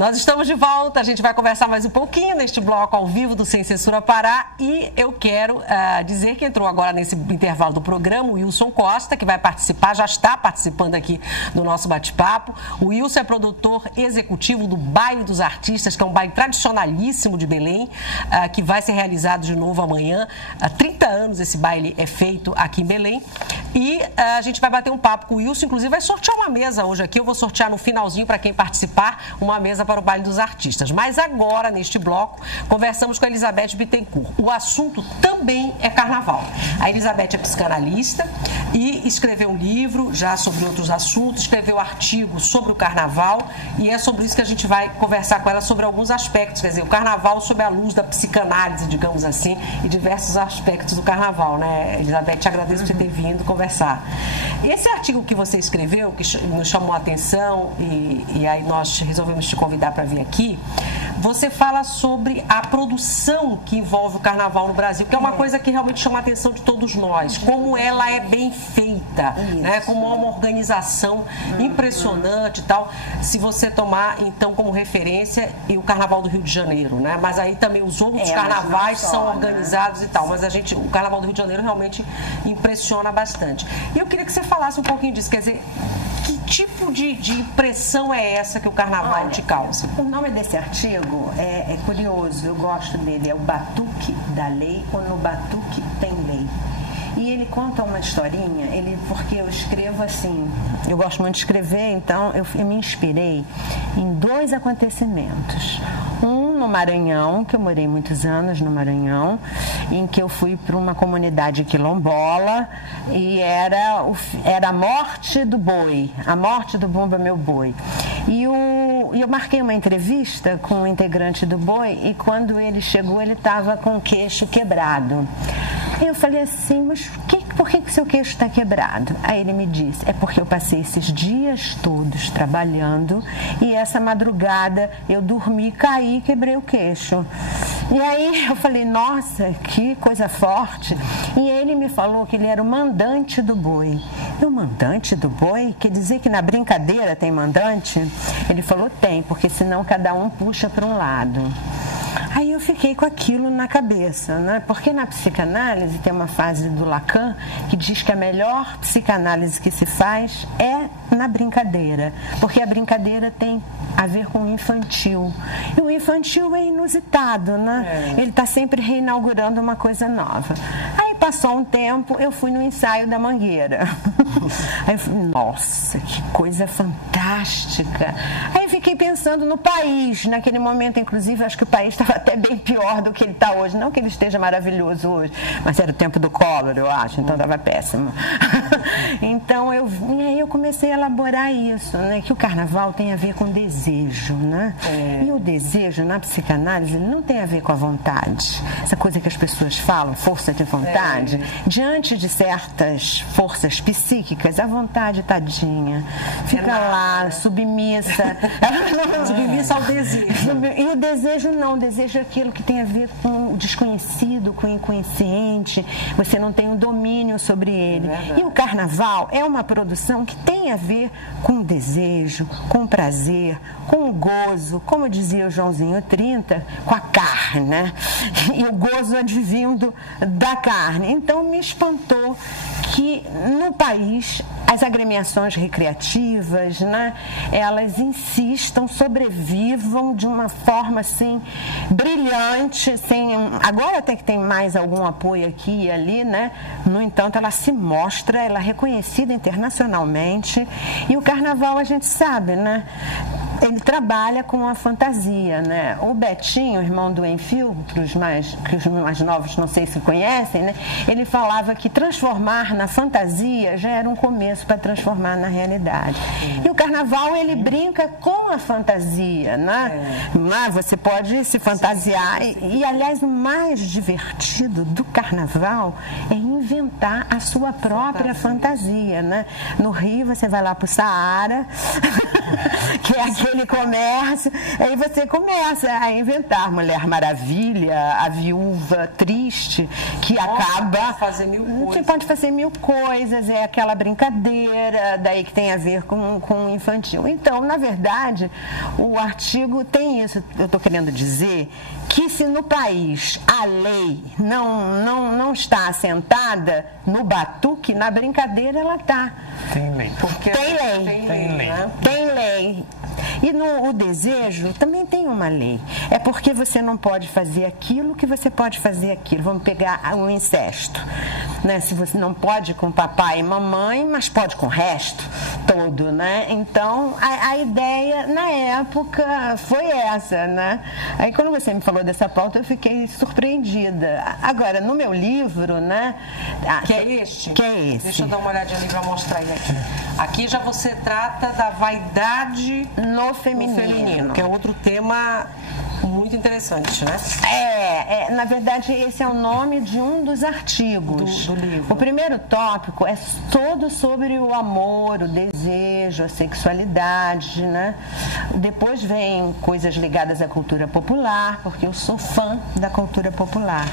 Nós estamos de volta, a gente vai conversar mais um pouquinho neste bloco ao vivo do Sem Censura Pará e eu quero dizer que entrou agora nesse intervalo do programa o Wilson Costa, que vai participar, já está participando aqui do nosso bate-papo. O Wilson é produtor executivo do Baile dos Artistas, que é um baile tradicionalíssimo de Belém, que vai ser realizado de novo amanhã. Há 30 anos esse baile é feito aqui em Belém e a gente vai bater um papo com o Wilson, inclusive vai sortear uma mesa hoje aqui, eu vou sortear no finalzinho para quem participar uma mesa para o Baile dos Artistas. Mas agora, neste bloco, conversamos com a Elizabeth Bittencourt. O assunto também é carnaval. A Elizabeth é psicanalista e escreveu um livro já sobre outros assuntos, escreveu artigos sobre o carnaval e é sobre isso que a gente vai conversar com ela sobre alguns aspectos, quer dizer, o carnaval sob a luz da psicanálise, digamos assim, e diversos aspectos do carnaval, né, Elizabeth? Agradeço por você ter vindo conversar. Esse artigo que você escreveu, que nos chamou a atenção e aí nós resolvemos te convidar para vir aqui, você fala sobre a produção que envolve o carnaval no Brasil, que é uma coisa que realmente chama a atenção de todos nós, como ela é bem feita, né? Como é uma organização impressionante e tal, se você tomar então como referência o Carnaval do Rio de Janeiro, né? Mas aí também os outros carnavais são organizados, né? E tal, mas o Carnaval do Rio de Janeiro realmente impressiona bastante. E eu queria que você falasse um pouquinho disso, quer dizer, que tipo de impressão é essa que o carnaval te causa? O nome desse artigo é curioso, eu gosto dele, é o Batuque da Lei ou No Batuque Tem Lei. E ele conta uma historinha, porque eu escrevo assim, eu gosto muito de escrever, então eu me inspirei em dois acontecimentos. Um no Maranhão, que eu morei muitos anos no Maranhão, em que eu fui para uma comunidade quilombola e era a morte do boi, a morte do Bumba Meu Boi. E eu marquei uma entrevista com um integrante do boi e quando ele chegou ele estava com o queixo quebrado. Eu falei assim, mas por que o seu queixo está quebrado? Aí ele me disse, é porque eu passei esses dias todos trabalhando e essa madrugada eu dormi, caí e quebrei o queixo. E aí eu falei, nossa, que coisa forte. E ele me falou que ele era o mandante do boi. E o mandante do boi? Quer dizer que na brincadeira tem mandante? Ele falou, tem, porque senão cada um puxa para um lado. Aí eu fiquei com aquilo na cabeça, né? Porque na psicanálise tem uma fase do Lacan que diz que a melhor psicanálise que se faz é na brincadeira, porque a brincadeira tem a ver com o infantil. E o infantil é inusitado, né? Ele está sempre reinaugurando uma coisa nova. Aí passou um tempo, eu fui no ensaio da Mangueira. Aí eu falei, nossa, que coisa fantástica. Aí eu fiquei pensando no país, naquele momento, inclusive, acho que o país estava até bem pior do que ele está hoje. Não que ele esteja maravilhoso hoje, mas era o tempo do Collor, eu acho, então estava péssimo. Então, e aí eu comecei a elaborar isso, né? Que o carnaval tem a ver com desejo, né? E o desejo, na psicanálise, ele não tem a ver com a vontade. Essa coisa que as pessoas falam, força de vontade. Diante de certas forças psíquicas, a vontade, tadinha, fica lá, submissa. Submissa ao desejo. E o desejo não, o desejo é aquilo que tem a ver com o desconhecido, com o inconsciente, você não tem um domínio sobre ele. E o carnaval é uma produção que tem a ver com o desejo, com o prazer, com o gozo, como dizia o Joãozinho 30, com a carne, né? E o gozo advindo da carne. Então me espantou que no país as agremiações recreativas, né, elas insistam, sobrevivam de uma forma assim brilhante, assim, agora até que tem mais algum apoio aqui e ali, né? No entanto, ela se mostra, ela é reconhecida internacionalmente e o carnaval a gente sabe, né? Ele trabalha com a fantasia, né? O Betinho, irmão do Enfio, que os mais novos não sei se conhecem, né? Ele falava que transformar na fantasia já era um começo para transformar na realidade. E o carnaval, ele brinca com a fantasia, né? Você pode se fantasiar. E, aliás, o mais divertido do carnaval é inventar a sua própria fantasia, né? No Rio, você vai lá para o Saara, que é aquele comércio, aí você começa a inventar Mulher Maravilha, a viúva triste, triste, que acaba... fazer mil coisas. Você pode fazer mil coisas, é aquela brincadeira, daí que tem a ver com o infantil. Então, na verdade, o artigo tem isso. Eu estou querendo dizer que se no país a lei não está assentada no batuque, na brincadeira ela está. Tem lei. Porque Tem lei. Tem lei. Né? Tem lei. E no desejo também tem uma lei. É porque você não pode fazer aquilo que você pode fazer aquilo. Vamos pegar o incesto. Né? Se você não pode com papai e mamãe, mas pode com o resto todo, né? Então, a ideia na época foi essa, né? Aí quando você me falou dessa pauta, eu fiquei surpreendida. Agora, no meu livro, né? Que é este? Que é esse. Deixa eu dar uma olhadinha ali para mostrar ele aqui. Aqui já você trata da vaidade no feminino. Que é outro tema muito interessante, né? Na verdade, esse é o nome de um dos artigos do livro. O primeiro tópico é todo sobre o amor, o desejo, a sexualidade, né? Depois vem coisas ligadas à cultura popular, porque eu sou fã da cultura popular.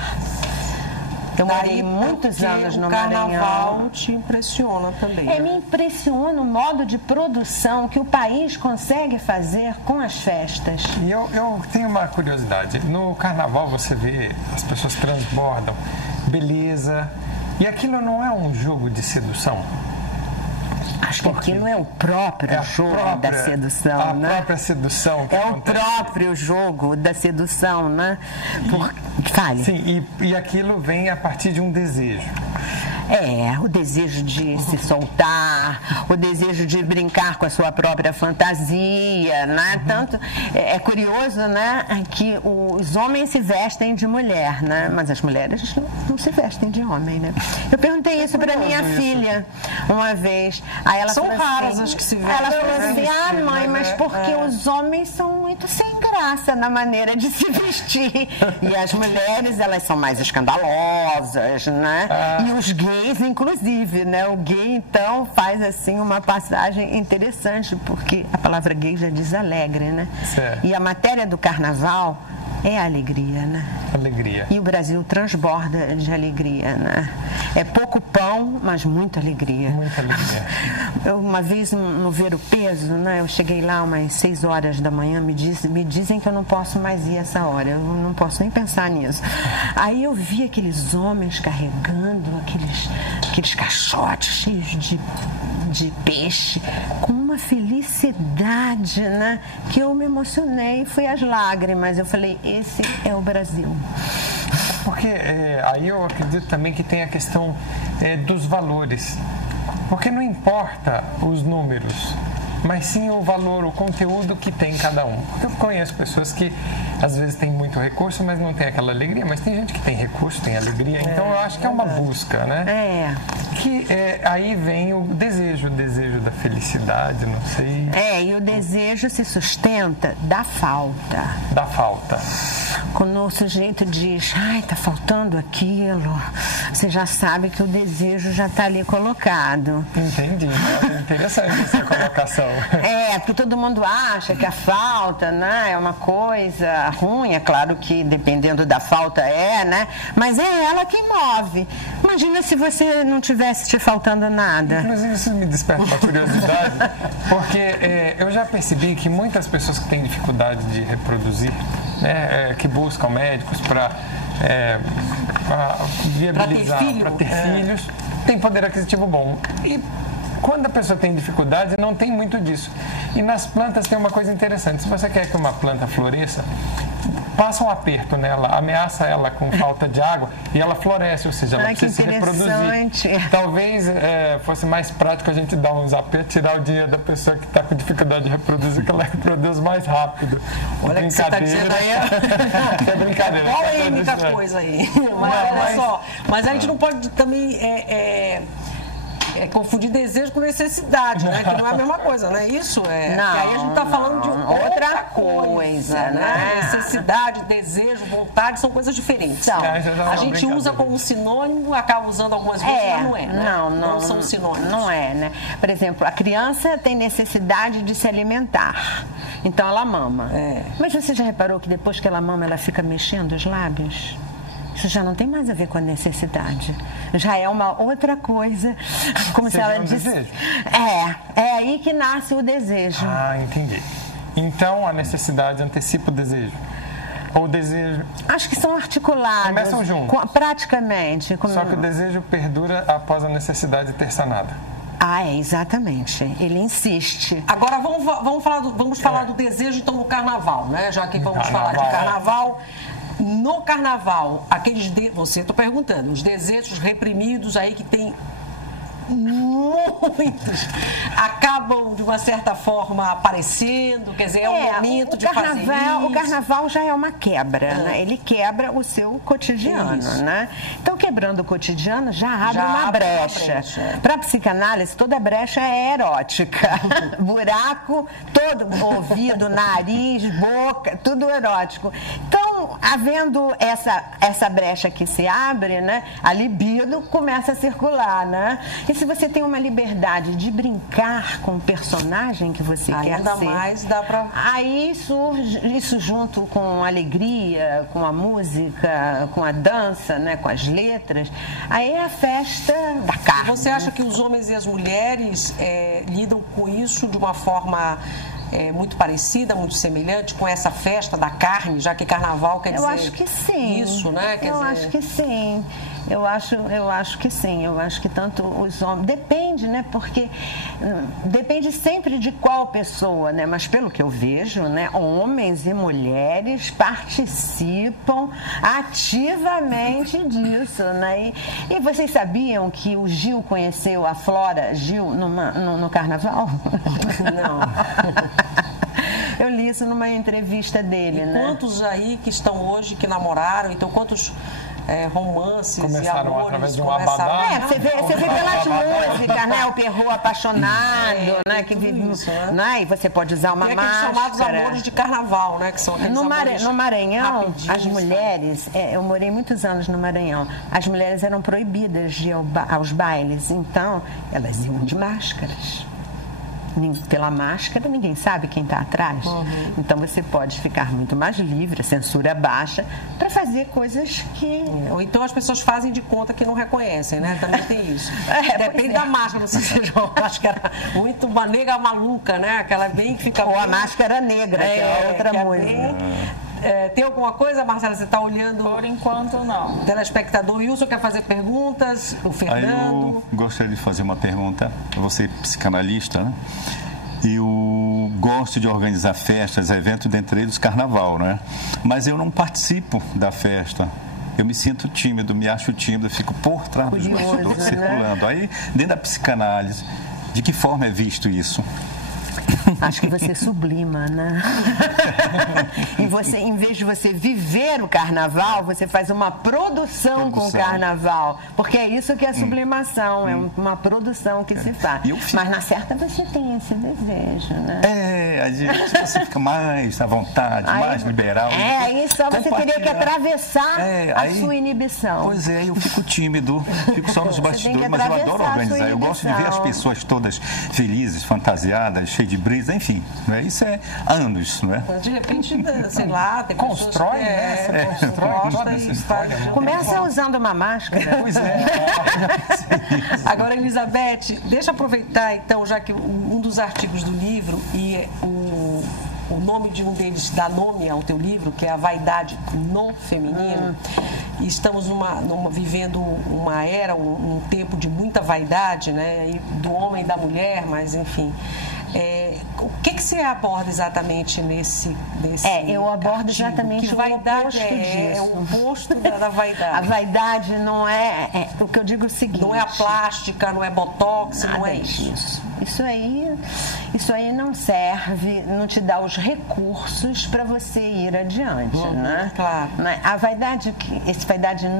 Eu morei muitos anos no Maranhão. O carnaval te impressiona também. Me impressiona o modo de produção que o país consegue fazer com as festas. E eu tenho uma curiosidade. No carnaval você vê, as pessoas transbordam, beleza. E aquilo não é um jogo de sedução? Acho que aquilo é o próprio jogo da sedução, a né? A própria sedução que acontece. O próprio jogo da sedução, né? Fale. Sim, e aquilo vem a partir de um desejo. O desejo de se soltar, o desejo de brincar com a sua própria fantasia, né? Tanto é curioso, né, que os homens se vestem de mulher, né? Mas as mulheres não se vestem de homem, né? Eu perguntei isso para minha filha uma vez. Aí ela São falou raras assim, as que se vestem. Ela falou assim: mãe, mas porque os homens são muito sem graça na maneira de se vestir. E as mulheres, elas são mais escandalosas, né? E os gays, inclusive, né? O gay, então, faz, assim, uma passagem interessante, porque a palavra gay já diz alegre, né? Certo. E a matéria do carnaval é a alegria, né? Alegria. E o Brasil transborda de alegria, né? É pouco pão, mas muita alegria. Muita alegria. Uma vez no Ver o Peso, né? Eu cheguei lá umas 6 horas da manhã, me dizem que eu não posso mais ir essa hora, eu não posso nem pensar nisso. Aí eu vi aqueles homens carregando aqueles caixotes cheios de peixe, com uma felicidade, né? Que eu me emocionei, fui às lágrimas. Eu falei, esse é o Brasil. Porque aí eu acredito também que tem a questão dos valores. Porque não importa os números, mas sim o valor, o conteúdo que tem cada um. Porque eu conheço pessoas que às vezes têm muito recurso, mas não tem aquela alegria, mas tem gente que tem recurso, tem alegria, então eu acho que é uma busca, né? Que aí vem o desejo da felicidade, não sei. E o desejo se sustenta da falta. Da falta. Quando o sujeito diz, tá faltando aquilo, você já sabe que o desejo já está ali colocado. Entendi. Interessante essa colocação. Porque todo mundo acha que a falta, né, é uma coisa ruim, é claro que dependendo da falta né? Mas é ela que move. Imagina se você não tivesse te faltando nada. Inclusive isso me desperta uma curiosidade, porque eu já percebi que muitas pessoas que têm dificuldade de reproduzir, né, que buscam médicos para viabilizar, para ter filhos, tem poder aquisitivo bom. E quando a pessoa tem dificuldade, não tem muito disso. E nas plantas tem uma coisa interessante. Se você quer que uma planta floresça, passa um aperto nela, ameaça ela com falta de água e ela floresce, ou seja, ela precisa se reproduzir. Talvez fosse mais prático a gente dar uns apertos, tirar o dinheiro da pessoa que está com dificuldade de reproduzir, que ela reproduz mais rápido. Olha o que você está dizendo aí. É brincadeira. Olha muita coisa aí. Olha só. Mas a gente não pode também confundir desejo com necessidade, né? Que não é a mesma coisa, né? Isso Não, aí a gente está falando de outra coisa, né? Necessidade, desejo, vontade são coisas diferentes. A gente usa como sinônimo, acaba usando algumas vezes, mas não é, né? Não são sinônimos. Não é, né? Por exemplo, a criança tem necessidade de se alimentar. Então ela mama. Mas você já reparou que depois que ela mama, ela fica mexendo os lábios? Isso já não tem mais a ver com a necessidade. Já é uma outra coisa, como se ela disse. Desejo? É aí que nasce o desejo. Ah, entendi. Então a necessidade antecipa o desejo. Ou o desejo... Acho que são articulados. Começam juntos. Praticamente. Só que o desejo perdura após a necessidade ter sanada. Exatamente. Ele insiste. Agora vamos falar do desejo então no carnaval, né? Já que vamos falar de carnaval. No carnaval, você está perguntando, os desejos reprimidos aí que tem muitos acabam de uma certa forma aparecendo, quer dizer, é um momento de fazer isso. O carnaval já é uma quebra, né? Ele quebra o seu cotidiano, né? Então, quebrando o cotidiano, já abre uma brecha. Para a psicanálise, toda brecha é erótica. Buraco, todo ouvido, nariz, boca, tudo erótico. Então, havendo essa brecha que se abre, né? A libido começa a circular, né? E se você tem uma liberdade de brincar com o personagem que você quer ser, ainda mais dá pra... Aí surge isso junto com a alegria, com a música, com a dança, né, com as letras. Aí é a festa da carne. Você acha que os homens e as mulheres lidam com isso de uma forma muito parecida, muito semelhante com essa festa da carne, já que carnaval quer dizer... Eu acho que sim. Isso, né? Acho que sim. Eu acho que sim. Eu acho que tanto os homens... Depende, né? Porque depende sempre de qual pessoa, né? Mas pelo que eu vejo, né? Homens e mulheres participam ativamente disso, né? E vocês sabiam que o Gil conheceu a Flora Gil no carnaval? Não. Eu li isso numa entrevista dele, né? Quantos aí que estão hoje, que namoraram, então quantos romances começaram e amores através de um abadá. Você vê pelas músicas, né? O Perrault apaixonado, né? Que vive isso, né? E você pode usar uma máscara. Aqueles chamados amores de carnaval, né? Que são aqueles no Maranhão, as né? mulheres, eu morei muitos anos no Maranhão, as mulheres eram proibidas de ir aos bailes, então elas iam de máscaras. Pela máscara, ninguém sabe quem está atrás. Então, você pode ficar muito mais livre, a censura baixa, para fazer coisas que... Ou então as pessoas fazem de conta que não reconhecem, né? Também tem isso. Depende da máscara, não sei se seja uma máscara muito uma negra maluca, né? Aquela bem que fica... Ou a máscara negra, que é outra música. Tem alguma coisa, Marcela? Você está olhando? Por enquanto, não. O telespectador Wilson quer fazer perguntas? O Fernando? Eu gostaria de fazer uma pergunta. Você, psicanalista, né? Eu gosto de organizar festas, eventos, dentre eles carnaval, né? Mas eu não participo da festa. Eu me sinto tímido, me acho tímido, fico por trás dos bastidores, circulando. Aí, dentro da psicanálise, de que forma é visto isso? Acho que você sublima, né? E você, em vez de você viver o carnaval, você faz uma produção com o carnaval. Porque é isso que é sublimação, é uma produção que se faz. Mas na certa você tem esse desejo, né? Às vezes você fica mais à vontade, mais liberal. Aí só você teria que atravessar a sua inibição. Pois é, eu fico tímido, fico só nos bastidores, mas eu adoro organizar. Eu gosto de ver as pessoas todas felizes, fantasiadas, cheias de brisa, enfim, né? Isso é anos, não é? De repente, sei lá, tem constrói, né? Começa usando uma máscara. Pois é. Agora, Elizabeth, deixa eu aproveitar, então, já que um dos artigos do livro e o nome de um deles dá nome ao teu livro, que é A Vaidade no Feminino. E estamos vivendo uma era, um tempo de muita vaidade, né? E do homem e da mulher, mas enfim. O que você aborda exatamente nesse eu abordo artigo? exatamente o oposto disso. É o oposto da vaidade. A vaidade não é o que eu digo é o seguinte. Não é a plástica, não é botox, não é isso. Isso aí não serve, não te dá os recursos para você ir adiante, né? Claro. A vaidade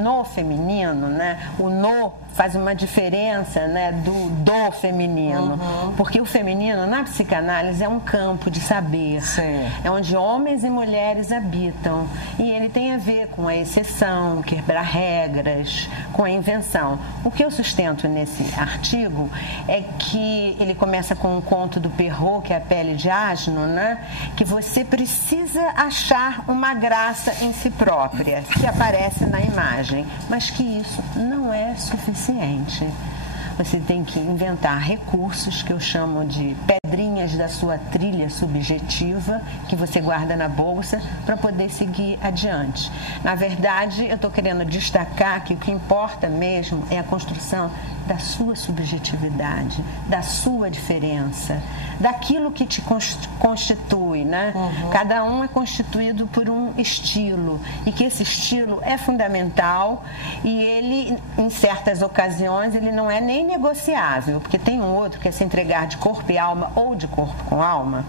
no feminino, né? O no faz uma diferença, né, do feminino. Porque o feminino, na psicanálise, psicanálise é um campo de saber. Sim. É onde homens e mulheres habitam. E ele tem a ver com a exceção, quebrar regras, com a invenção. O que eu sustento nesse artigo é que ele começa com um conto do Perrault, que é A Pele de Asno, né? Que você precisa achar uma graça em si própria, que aparece na imagem, mas que isso não é suficiente. Você tem que inventar recursos que eu chamo de pedrinhas da sua trilha subjetiva, que você guarda na bolsa para poder seguir adiante. Na verdade, eu estou querendo destacar que o que importa mesmo é a construção da sua subjetividade, da sua diferença, daquilo que te constitui, né? Cada um é constituído por um estilo e que esse estilo é fundamental e ele, em certas ocasiões, ele não é nem negociável, porque tem um outro que é se entregar de corpo e alma ou de corpo com alma,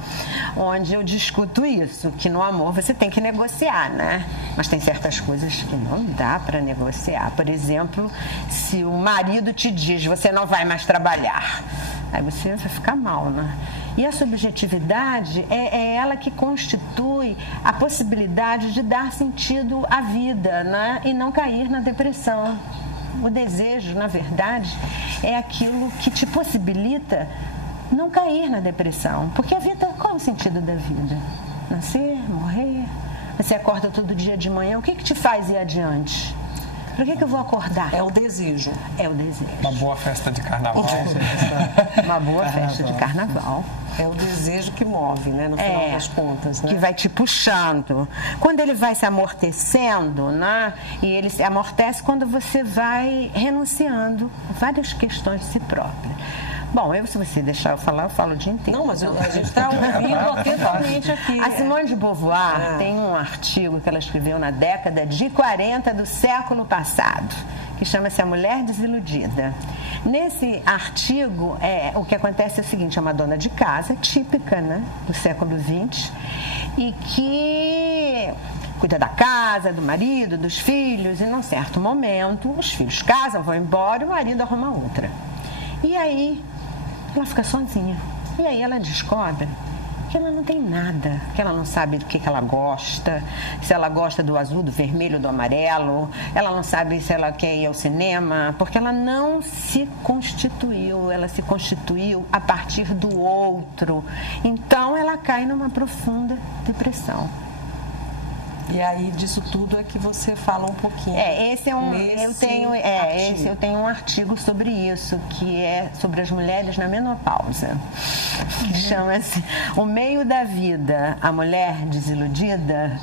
onde eu discuto isso, que no amor você tem que negociar, né? Mas tem certas coisas que não dá para negociar. Por exemplo, se o marido te diz, você não vai mais trabalhar, aí você vai ficar mal, né? E a subjetividade é ela que constitui a possibilidade de dar sentido à vida, né? E não cair na depressão. O desejo, na verdade, é aquilo que te possibilita não cair na depressão. Porque a vida, qual é o sentido da vida? Nascer, morrer, você acorda todo dia de manhã, o que te faz ir adiante? Por que eu vou acordar? É o desejo. É o desejo. Uma boa festa de carnaval. Uma boa festa de carnaval. É o desejo que move, né? No final das contas, né? Que vai te puxando. Quando ele vai se amortecendo, né? E ele se amortece quando você vai renunciando a várias questões de si própria. Bom, se você deixar eu falar, eu falo o dia inteiro. Não, mas a gente está ouvindo atentamente aqui. A Simone de Beauvoir tem um artigo que ela escreveu na década de 40 do século passado, que chama-se A Mulher Desiludida. Nesse artigo, o que acontece é o seguinte, é uma dona de casa, típica, né, do século XX, e que cuida da casa, do marido, dos filhos, e num certo momento, os filhos casam, vão embora e o marido arruma outra. E aí, ela fica sozinha. E aí ela descobre que ela não tem nada, que ela não sabe do que ela gosta, se ela gosta do azul, do vermelho, do amarelo, ela não sabe se ela quer ir ao cinema, porque ela não se constituiu, ela se constituiu a partir do outro. Então ela cai numa profunda depressão. E aí, disso tudo é que você fala um pouquinho. Eu tenho um artigo sobre isso, que é sobre as mulheres na menopausa, que chama-se O Meio da Vida, a Mulher Desiludida,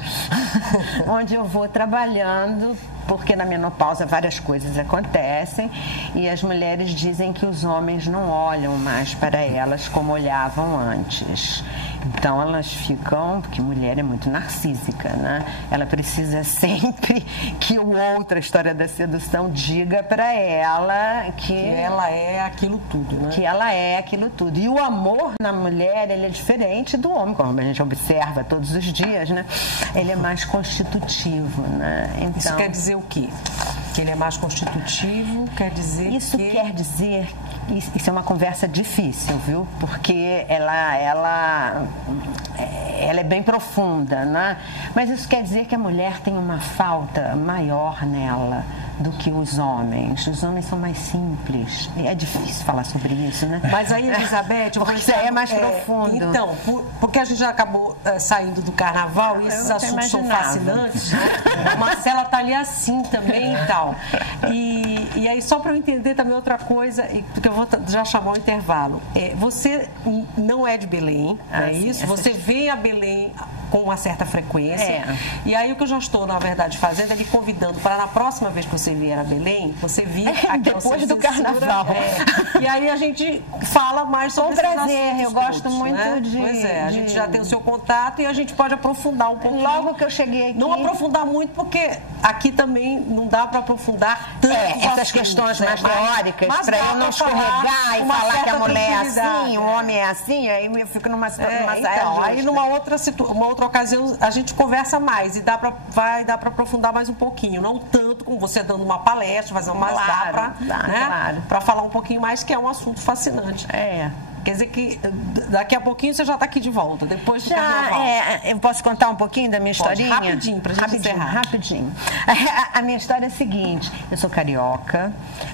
onde eu vou trabalhando, porque na menopausa várias coisas acontecem e as mulheres dizem que os homens não olham mais para elas como olhavam antes. Então elas ficam, porque mulher é muito narcísica, né? Ela precisa sempre que o outro, a história da sedução, diga para ela que ela é aquilo tudo, né? Que ela é aquilo tudo. E o amor na mulher, ele é diferente do homem, como a gente observa todos os dias, né? Ele é mais constitutivo, né? Então, isso quer dizer o quê? Que ele é mais constitutivo, quer dizer isso quer dizer... Isso é uma conversa difícil, viu? Porque ela é bem profunda, né? Mas isso quer dizer que a mulher tem uma falta maior nela do que os homens. Os homens são mais simples. É difícil falar sobre isso, né? Mas aí, Elizabeth... porque isso é mais profundo. Então, porque a gente já acabou saindo do carnaval e esses assuntos são fascinantes, né? A Marcela está ali assim também e tal. E aí, só para eu entender também outra coisa, porque eu vou já chamar o intervalo. Você não é de Belém, é isso? Você vem a Belém com uma certa frequência. E aí, o que eu já estou, na verdade, fazendo é lhe convidando para, na próxima vez que você vier a Belém, você vir aqui depois do carnaval. E aí a gente fala mais sobre esses assuntos. Eu gosto muito, né? Pois é, a gente já tem o seu contato e a gente pode aprofundar um pouquinho. Logo que eu cheguei aqui... Não aprofundar muito, porque aqui também não dá para aprofundar tanto essas questões mais teóricas, para eu não escorregar e falar que a mulher é assim, o homem é assim, aí eu fico numa saia então, aí numa outra ocasião a gente conversa mais e vai dar para aprofundar mais um pouquinho, não tanto como você dando uma palestra, mas dá para falar um pouquinho mais, que é um assunto fascinante. Quer dizer que daqui a pouquinho você já está aqui de volta, depois do carnaval. Eu posso contar um pouquinho da minha historinha? Rapidinho, pra gente encerrar. Rapidinho. A minha história é a seguinte, eu sou carioca,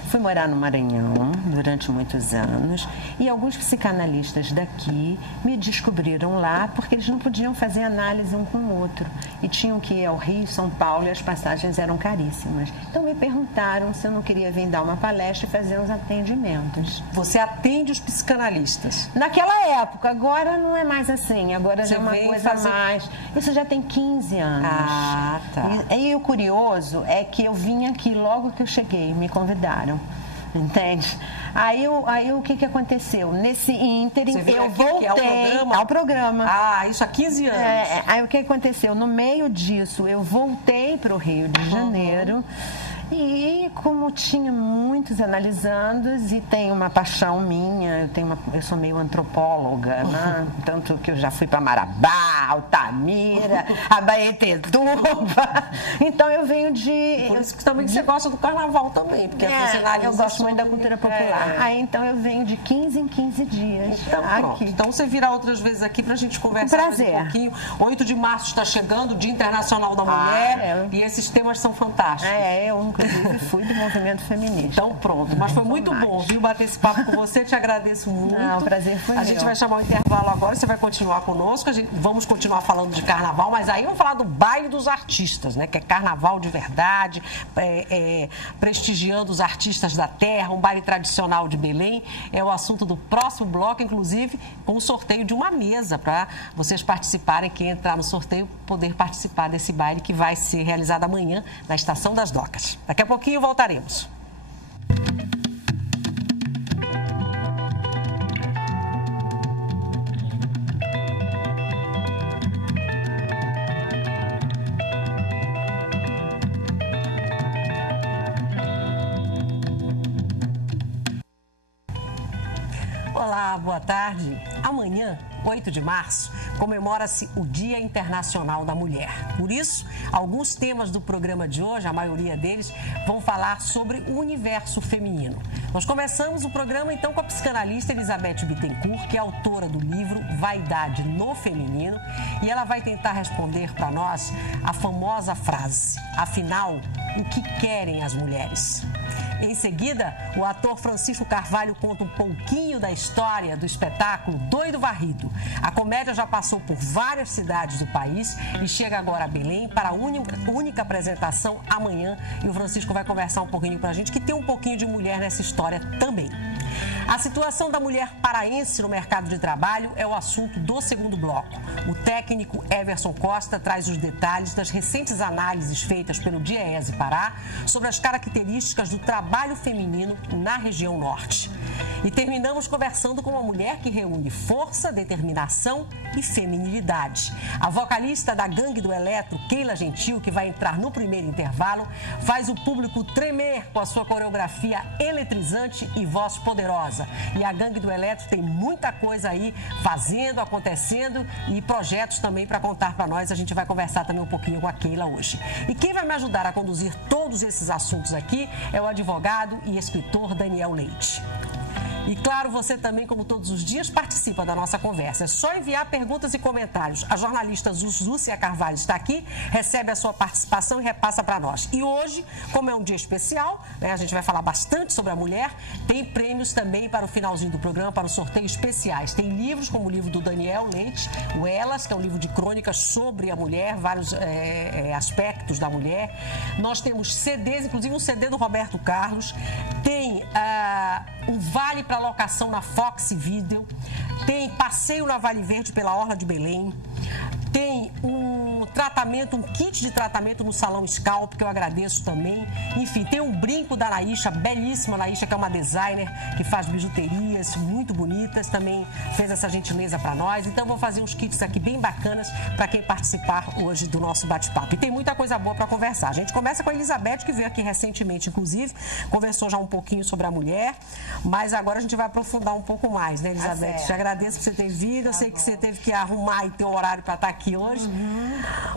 fui morar no Maranhão durante muitos anos e alguns psicanalistas daqui me descobriram lá porque eles não podiam fazer análise um com o outro e tinham que ir ao Rio, São Paulo e as passagens eram caríssimas. Então me perguntaram se eu não queria vir dar uma palestra e fazer uns atendimentos. Você atende os psicanalistas? Naquela época, agora não é mais assim, agora já é uma coisa mais... Isso já tem 15 anos. Ah, tá. E o curioso é que eu vim aqui logo que eu cheguei, me convidaram. Entende? Aí o que aconteceu? Nesse ínterim, eu voltei ao programa. Ah, isso há 15 anos. Aí o que aconteceu? No meio disso, eu voltei para o Rio de Janeiro. E como tinha muitos analisandos e tem uma paixão minha, eu sou meio antropóloga, né? Tanto que eu já fui para Marabá, Altamira, Abaetetuba. Então eu venho de... Por isso que também você gosta do carnaval também, porque eu gosto muito da cultura popular. Aí então eu venho de 15 em 15 dias. Então, pronto. Então você virá outras vezes aqui pra gente conversar prazer. Um pouquinho. 8 de março está chegando, o Dia Internacional da Mulher, e esses temas são fantásticos. Inclusive fui do movimento feminista. Então pronto, mas foi muito bom, viu, bater esse papo com você, te agradeço muito. O prazer foi meu. A gente vai chamar um intervalo agora, você vai continuar conosco, vamos continuar falando de carnaval, mas aí vamos falar do baile dos artistas, né, que é carnaval de verdade, prestigiando os artistas da terra, um baile tradicional de Belém, é o assunto do próximo bloco, inclusive com o sorteio de uma mesa para vocês participarem, quem entrar no sorteio poder participar desse baile que vai ser realizado amanhã na Estação das Docas. Daqui a pouquinho voltaremos. Olá, boa tarde. Amanhã, 8 de março, comemora-se o Dia Internacional da Mulher. Por isso, alguns temas do programa de hoje, a maioria deles, vão falar sobre o universo feminino. Nós começamos o programa, então, com a psicanalista Elizabeth Bittencourt, que é autora do livro Vaidade no Feminino, e ela vai tentar responder para nós a famosa frase: afinal, o que querem as mulheres? Em seguida, o ator Francisco Carvalho conta um pouquinho da história do espetáculo Doido Varrido. A comédia já passou por várias cidades do país e chega agora a Belém para a única apresentação amanhã. E o Francisco vai conversar um pouquinho com a gente, que tem um pouquinho de mulher nessa história também. A situação da mulher paraense no mercado de trabalho é o assunto do segundo bloco. O técnico Everson Costa traz os detalhes das recentes análises feitas pelo DIEESE Pará sobre as características do trabalho feminino na região norte. E terminamos conversando com uma mulher que reúne força, determinação e feminilidade. A vocalista da Gangue do Eletro, Keila Gentil, que vai entrar no primeiro intervalo, faz o público tremer com a sua coreografia eletrizante e voz poderosa. E a Gangue do Eletro tem muita coisa aí fazendo, acontecendo e projetos também para contar para nós. A gente vai conversar também um pouquinho com a Keila hoje. E quem vai me ajudar a conduzir todos esses assuntos aqui é o advogado e escritor Daniel Leite. E claro, você também, como todos os dias, participa da nossa conversa. É só enviar perguntas e comentários. A jornalista Zúcia Carvalho está aqui, recebe a sua participação e repassa para nós. E hoje, como é um dia especial, né, a gente vai falar bastante sobre a mulher, tem prêmios também para o finalzinho do programa, para os sorteios especiais. Tem livros, como o livro do Daniel Leite, o Elas, que é um livro de crônicas sobre a mulher, vários aspectos da mulher. Nós temos CDs, inclusive um CD do Roberto Carlos. Tem um vale para locação na Fox Video, tem passeio na Vale Verde pela Orla de Belém, tem um kit de tratamento no Salão Scalp, que eu agradeço também. Enfim, tem um brinco da Naícha, belíssima Naícha, que é uma designer que faz bijuterias muito bonitas, também fez essa gentileza para nós. Então, vou fazer uns kits aqui bem bacanas para quem participar hoje do nosso bate-papo. E tem muita coisa boa para conversar. A gente começa com a Elizabeth, que veio aqui recentemente, inclusive, conversou já um pouquinho sobre a mulher, mas agora a gente vai aprofundar um pouco mais, né, Elizabeth? Te agradeço por você ter vindo, eu sei que você teve que arrumar e ter o horário para estar aqui aqui hoje.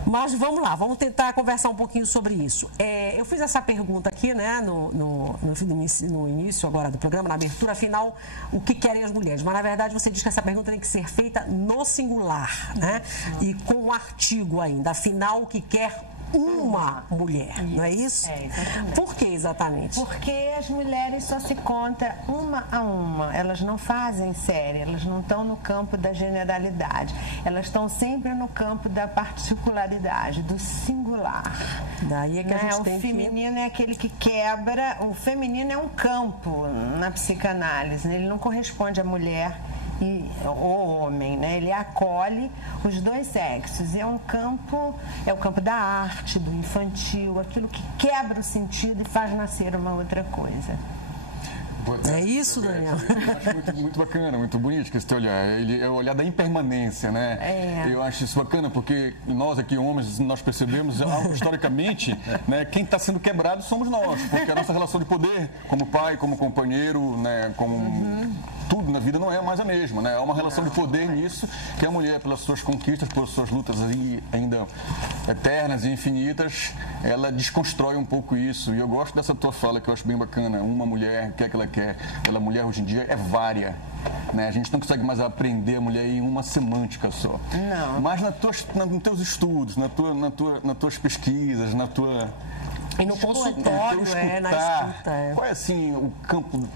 Mas vamos lá, vamos tentar conversar um pouquinho sobre isso. Eu fiz essa pergunta aqui, né, no início agora do programa, na abertura, afinal, o que querem as mulheres? Mas, na verdade, você diz que essa pergunta tem que ser feita no singular, né? E com um artigo ainda. Afinal, o que quer uma mulher, não é isso? Exatamente. Por que exatamente? Porque as mulheres só se contam uma a uma, elas não fazem série, elas não estão no campo da generalidade, elas estão sempre no campo da particularidade, do singular. Daí é que a gente tem o feminino é aquele que quebra, o feminino é um campo na psicanálise, né? Ele não corresponde à mulher e o homem, né? Ele acolhe os dois sexos. É o campo da arte, do infantil, aquilo que quebra o sentido e faz nascer uma outra coisa. É isso, Daniel? Eu acho muito bacana, muito bonito que esse teu olhar. Ele é o olhar da impermanência, né? Eu acho isso bacana porque nós aqui, homens, nós percebemos, historicamente, né, quem está sendo quebrado somos nós. Porque a nossa relação de poder, como pai, como companheiro, né, como tudo na vida não é mais a mesma, né? É uma relação de poder nisso que a mulher, pelas suas conquistas, pelas suas lutas aí ainda eternas e infinitas, ela desconstrói um pouco isso. E eu gosto dessa tua fala que eu acho bem bacana. Uma mulher, o que é que ela quer? Ela, mulher hoje em dia, é vária. Né? A gente não consegue mais aprender a mulher em uma semântica só. Não. Mas nos teus estudos, nas tuas pesquisas, na tua... E no consultório, na escuta. Qual é, assim, o campo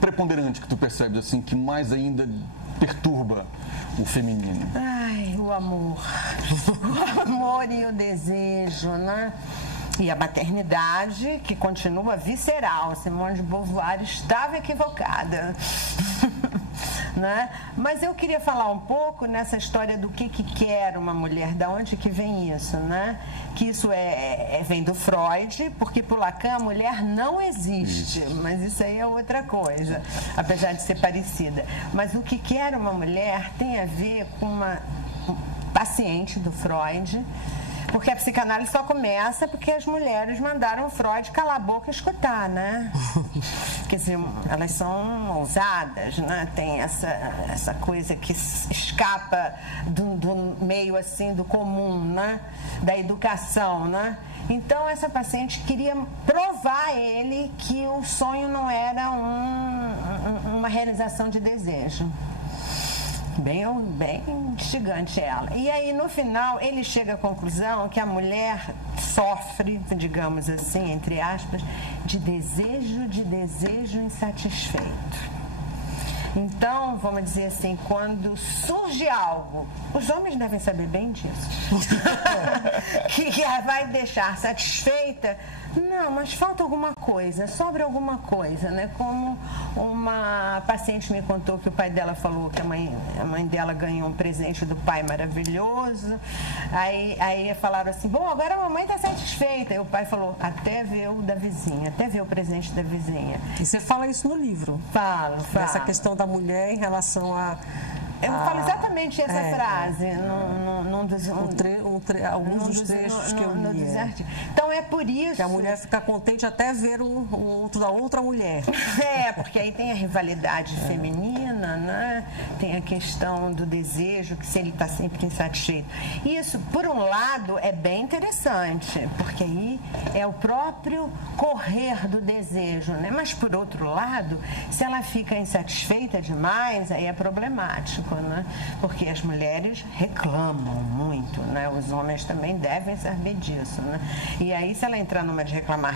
preponderante que tu percebes, assim, que mais ainda perturba o feminino? Ai, o amor. O amor e o desejo, né? E a maternidade, que continua visceral. Simone de Beauvoir estava equivocada. Né? Mas eu queria falar um pouco nessa história do que quer uma mulher, da onde que vem isso, né? Que isso vem do Freud, porque por Lacan a mulher não existe, mas isso aí é outra coisa, apesar de ser parecida. Mas o que quer uma mulher tem a ver com uma paciente do Freud, porque a psicanálise só começa porque as mulheres mandaram Freud calar a boca e escutar, né? Quer dizer, elas são ousadas, né? Tem essa coisa que escapa do meio, assim, do comum, né? Da educação, né? Então, essa paciente queria provar a ele que o sonho não era uma realização de desejo. Bem instigante ela. E aí, no final, ele chega à conclusão que a mulher sofre, digamos assim, entre aspas, de desejo insatisfeito. Então, vamos dizer assim, quando surge algo, os homens devem saber bem disso, que vai deixar satisfeita, não, mas falta alguma coisa, sobra alguma coisa, né? Como uma paciente me contou que o pai dela falou que a mãe dela ganhou um presente do pai maravilhoso, aí falaram assim, bom, agora a mamãe está satisfeita, e o pai falou, até ver o da vizinha, até ver o presente da vizinha. E você fala isso no livro? Falo. Essa questão da mulher em relação a... Eu falo exatamente essa frase alguns dos trechos que eu li. Então é por isso que a mulher fica contente até ver a outra mulher. Porque aí tem a rivalidade feminina, né? Tem a questão do desejo, que se ele está sempre insatisfeito. Isso, por um lado, é bem interessante, porque aí é o próprio correr do desejo, né? Mas por outro lado, se ela fica insatisfeita demais, aí é problemático. Né? Porque as mulheres reclamam muito, né? Os homens também devem saber disso, né? E aí, se ela entrar numa de reclamar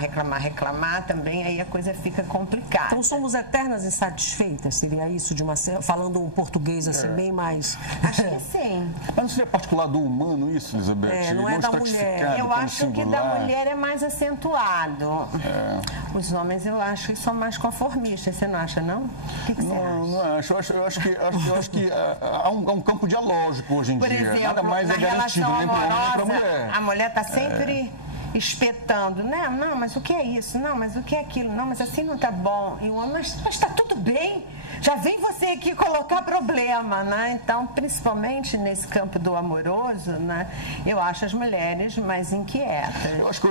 também, aí a coisa fica complicada. Então, somos eternas insatisfeitas? Seria isso, falando um português assim, bem mais... Acho que sim. Mas não seria particular do humano isso, Elizabeth? Não é da mulher. Eu acho que da mulher é mais acentuado. Os homens, eu acho que são mais conformistas. Você não acha, não? O que você acha? Não acho. Eu acho que há um campo dialógico hoje em dia. Por exemplo, nada mais é garantido nem para o homem nem para a mulher. A mulher está sempre espetando. Não, mas o que é isso? Não, mas o que é aquilo? Não, mas assim não está bom. E o homem, mas está tudo bem. já vem você aqui colocar problema, né? Então, principalmente nesse campo do amoroso, né? Eu acho as mulheres mais inquietas. Eu acho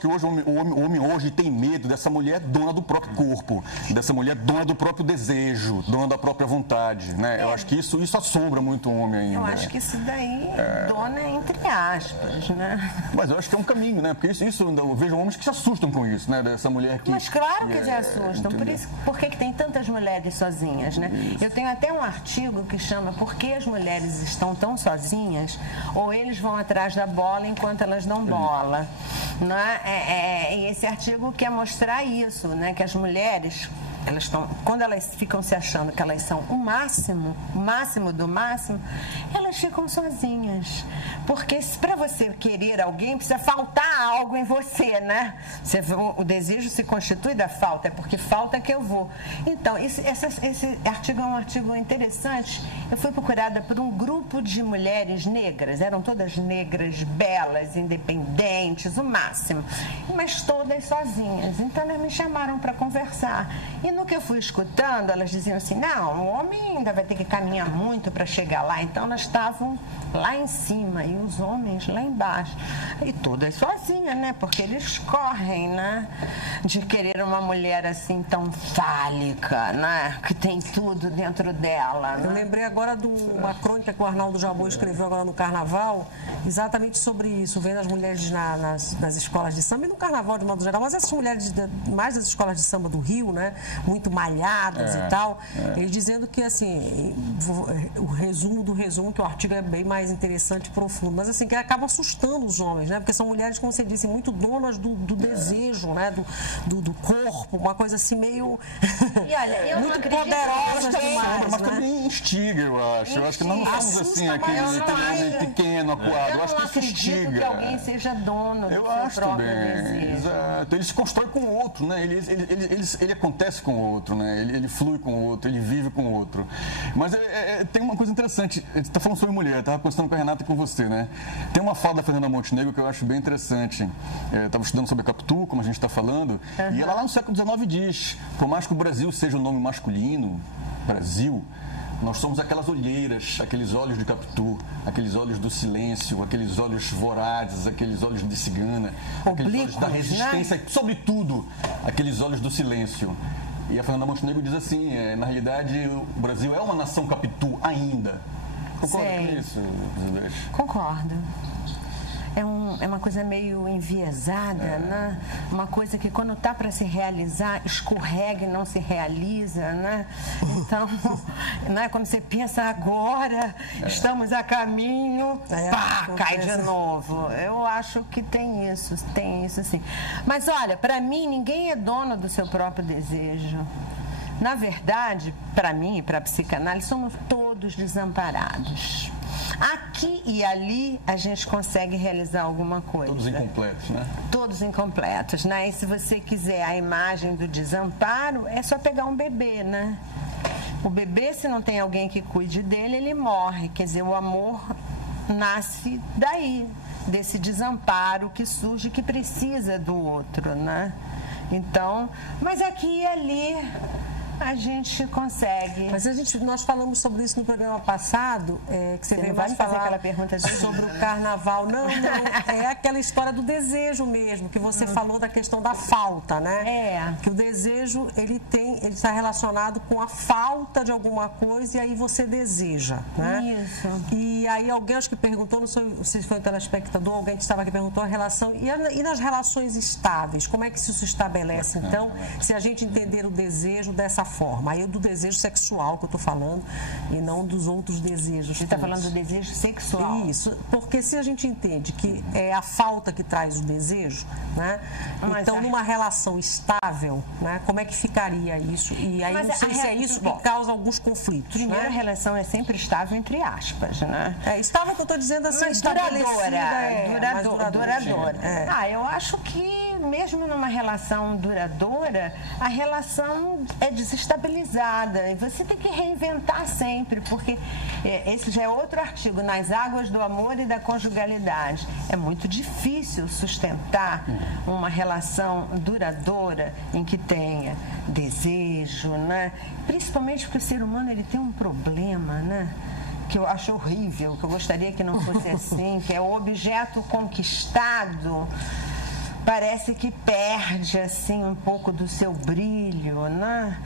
que hoje o homem hoje tem medo dessa mulher dona do próprio corpo, dessa mulher dona do próprio desejo, dona da própria vontade, né? Eu acho que isso assombra muito o homem ainda. Eu acho que isso daí, dona entre aspas, né? Mas eu acho que é um caminho, né? Porque isso eu vejo homens que se assustam com isso, né? Dessa mulher que... Mas claro que se assustam. Por que tem tantas mulheres sozinhas, né? Eu tenho até um artigo que chama Por que as mulheres estão tão sozinhas, ou eles vão atrás da bola enquanto elas dão bola, né? E esse artigo quer mostrar isso, né? Que as mulheres... quando elas ficam se achando que elas são o máximo do máximo, elas ficam sozinhas. Porque para você querer alguém, precisa faltar algo em você, né? O desejo se constitui da falta, é porque falta que eu vou. Então, esse artigo é um artigo interessante. Eu fui procurada por um grupo de mulheres negras, eram todas negras, belas, independentes, o máximo, mas todas sozinhas. Então, elas me chamaram para conversar. E no que eu fui escutando, elas diziam assim, não, o homem ainda vai ter que caminhar muito para chegar lá. Então, elas estavam lá em cima e os homens lá embaixo. E todas sozinhas, né? Porque eles correm, né? De querer uma mulher assim tão fálica, né? Que tem tudo dentro dela, né? Eu lembrei agora de uma crônica que o Arnaldo Jabbour escreveu agora no Carnaval, exatamente sobre isso, vendo as mulheres nas escolas de samba e no Carnaval de modo geral, mas essas mulheres mais das escolas de samba do Rio, né? Muito malhadas e tal, ele dizendo que, assim, o resumo do resumo, que o artigo é bem mais interessante e profundo, mas, assim, que acaba assustando os homens, né? Porque são mulheres, como você disse, muito donas do desejo, né? Do corpo, uma coisa assim meio... E olha, eu muito poderosas demais, mas né? também instiga, eu acho. Eu acho que nós não somos assim, aquele pequeno, acuado. Eu acho que isso instiga. Que alguém seja dono do seu próprio desejo. Exato. Ele se constrói com o outro, né? Ele acontece com o outro, né? Ele flui com o outro, ele vive com o outro. Mas tem uma coisa interessante. Você está falando sobre mulher, eu estava conversando com a Renata e com você, né? Tem uma fala da Fernanda Montenegro que eu acho bem interessante. Eu estava estudando sobre a Capitu, como a gente está falando, e ela lá no século XIX diz, por mais que o Brasil seja um nome masculino, Brasil, nós somos aquelas olheiras, aqueles olhos de Capitu, aqueles olhos do silêncio, aqueles olhos vorazes, aqueles olhos de cigana, aqueles olhos da resistência, né? Sobretudo, aqueles olhos do silêncio. E a Fernanda Montenegro diz assim, na realidade, o Brasil é uma nação Capitu ainda. Concorda com isso, Zilete? Concordo. É uma coisa meio enviesada, né? Uma coisa que quando está para se realizar, escorrega e não se realiza, né? Então, né? Quando você pensa agora, estamos a caminho, pá, cai de novo. Eu acho que tem isso sim. Mas olha, para mim, ninguém é dono do seu próprio desejo. Na verdade, para mim e para a psicanálise, somos todos desamparados. Aqui e ali a gente consegue realizar alguma coisa. Todos incompletos, né? Todos incompletos, né? E se você quiser a imagem do desamparo, é só pegar um bebê, né? O bebê, se não tem alguém que cuide dele, ele morre. Quer dizer, o amor nasce daí, desse desamparo que surge, que precisa do outro, né? Então, mas aqui e ali a gente consegue. Mas nós falamos sobre isso no programa passado, que você veio mais falar aquela pergunta sobre o carnaval. Não, é aquela história do desejo mesmo, que você falou da questão da falta, né? Que o desejo, ele está relacionado com a falta de alguma coisa e aí você deseja, né? Isso. E aí alguém, acho que perguntou, não sei se foi um telespectador, alguém que estava aqui perguntou a relação, e nas relações estáveis, como é que isso se estabelece, então, se a gente entender o desejo dessa forma? Aí é do desejo sexual que eu estou falando e não dos outros desejos. Você está falando do desejo sexual? Isso, porque se a gente entende que é a falta que traz o desejo, né? Então, numa relação estável, né? Como é que ficaria isso? E aí não sei se é isso que causa alguns conflitos. Primeiro, né? A relação é sempre estável, entre aspas, né? Estável que eu estou dizendo assim, duradoura. duradoura. Eu acho que mesmo numa relação duradoura, a relação é desestabilizada e você tem que reinventar sempre, porque esse já é outro artigo, nas águas do amor e da conjugalidade. É muito difícil sustentar uma relação duradoura em que tenha desejo, né? Principalmente porque o ser humano ele tem um problema, né? Que eu acho horrível, que eu gostaria que não fosse assim, que é o objeto conquistado parece que perde assim um pouco do seu brilho, né?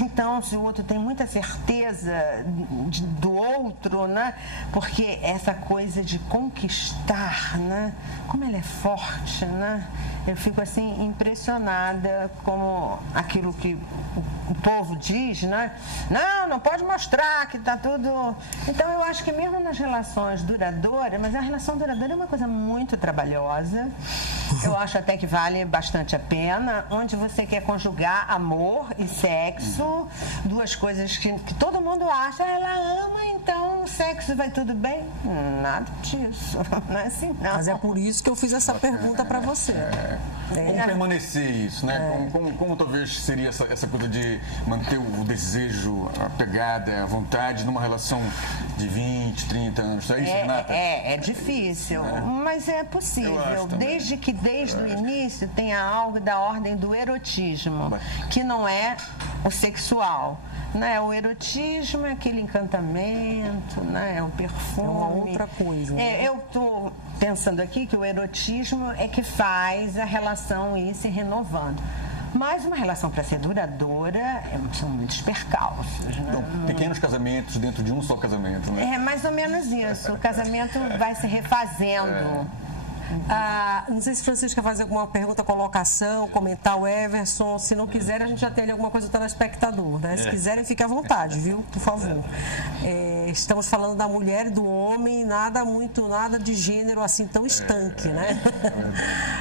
Então, se o outro tem muita certeza do outro, né? Porque essa coisa de conquistar, né? Como ela é forte, né? Eu fico assim impressionada como aquilo que o povo diz, né? Não pode mostrar que tá tudo. Então eu acho que mesmo nas relações duradouras, mas a relação duradoura é uma coisa muito trabalhosa. Eu acho até que vale bastante a pena, onde você quer conjugar amor e sexo, duas coisas que todo mundo acha, ela ama, então o sexo vai tudo bem? Nada disso, não é assim não. Mas é por isso que eu fiz essa pergunta para você. Como permanecer isso, né? Como talvez seria essa coisa de manter o desejo, a pegada, a vontade numa relação de 20, 30 anos? É isso, Renata? É difícil, mas é possível. Desde o início tenha algo da ordem do erotismo, que não é o sexual. Né? O erotismo é aquele encantamento, né? É o perfume. É uma outra coisa. Né? Eu estou pensando aqui que o erotismo é que faz a relação ir se renovando. Mas uma relação para ser duradoura são muitos percalços. Né? Então, pequenos casamentos dentro de um só casamento. Né? É mais ou menos isso. O casamento vai se refazendo. Não sei se Francisca faz alguma pergunta, colocação, comentar o Everson. Se não quiser, a gente já tem alguma coisa do telespectador, né? Se quiserem, fique à vontade, viu? Por favor. Estamos falando da mulher e do homem, nada de gênero assim tão estanque, né?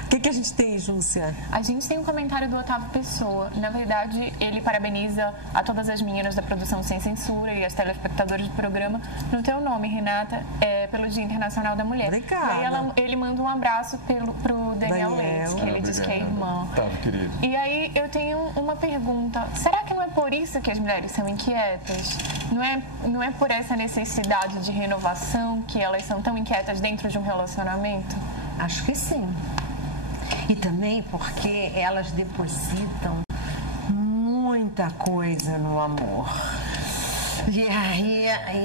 O que a gente tem, Júcia? A gente tem um comentário do Otávio Pessoa. Na verdade, ele parabeniza a todas as meninas da produção Sem Censura e as telespectadoras do programa no teu nome, Renata, pelo Dia Internacional da Mulher. Obrigada. E aí ele manda um abraço pro Daniel Leite, que ele diz que é irmã. Tá, querido. E aí eu tenho uma pergunta. Será que não é por isso que as mulheres são inquietas? Não é por essa necessidade de renovação que elas são tão inquietas dentro de um relacionamento? Acho que sim. E também porque elas depositam muita coisa no amor. E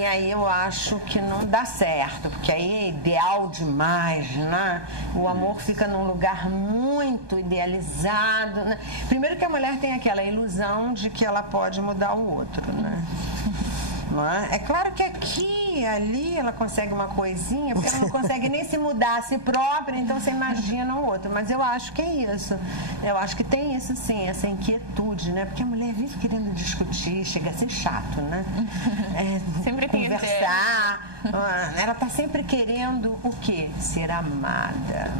aí eu acho que não dá certo, porque aí é ideal demais, né? O amor fica num lugar muito idealizado, né? Primeiro que a mulher tem aquela ilusão de que ela pode mudar o outro, né? É claro que aqui e ali ela consegue uma coisinha, porque ela não consegue nem se mudar a si própria, então você imagina o outro. Mas eu acho que é isso. Eu acho que tem isso sim, essa inquietude, né? Porque a mulher vive querendo discutir, chega a ser chato, né? Sempre tem conversar. Ela está sempre querendo o quê? Ser amada.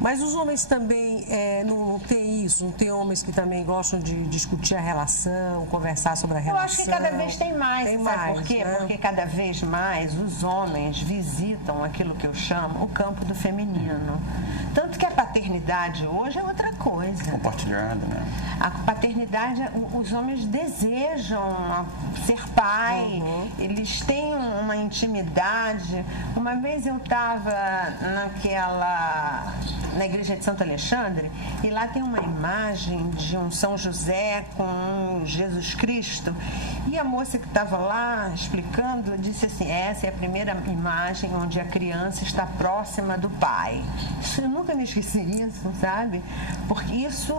Mas os homens também não têm isso, não tem homens que também gostam de discutir a relação, conversar sobre a relação. Eu acho que cada vez tem mais, sabe por quê? Né? Porque cada vez mais os homens visitam aquilo que eu chamo o campo do feminino. Tanto que a paternidade hoje é outra coisa. Compartilhada, né? A paternidade, os homens desejam ser pai, eles têm uma intimidade. Uma vez eu estava na igreja de Santo Alexandre, e lá tem uma imagem de um São José com um Jesus Cristo, e a moça que estava lá explicando disse assim: essa é a primeira imagem onde a criança está próxima do pai. Eu nunca me esqueci disso, sabe? Porque isso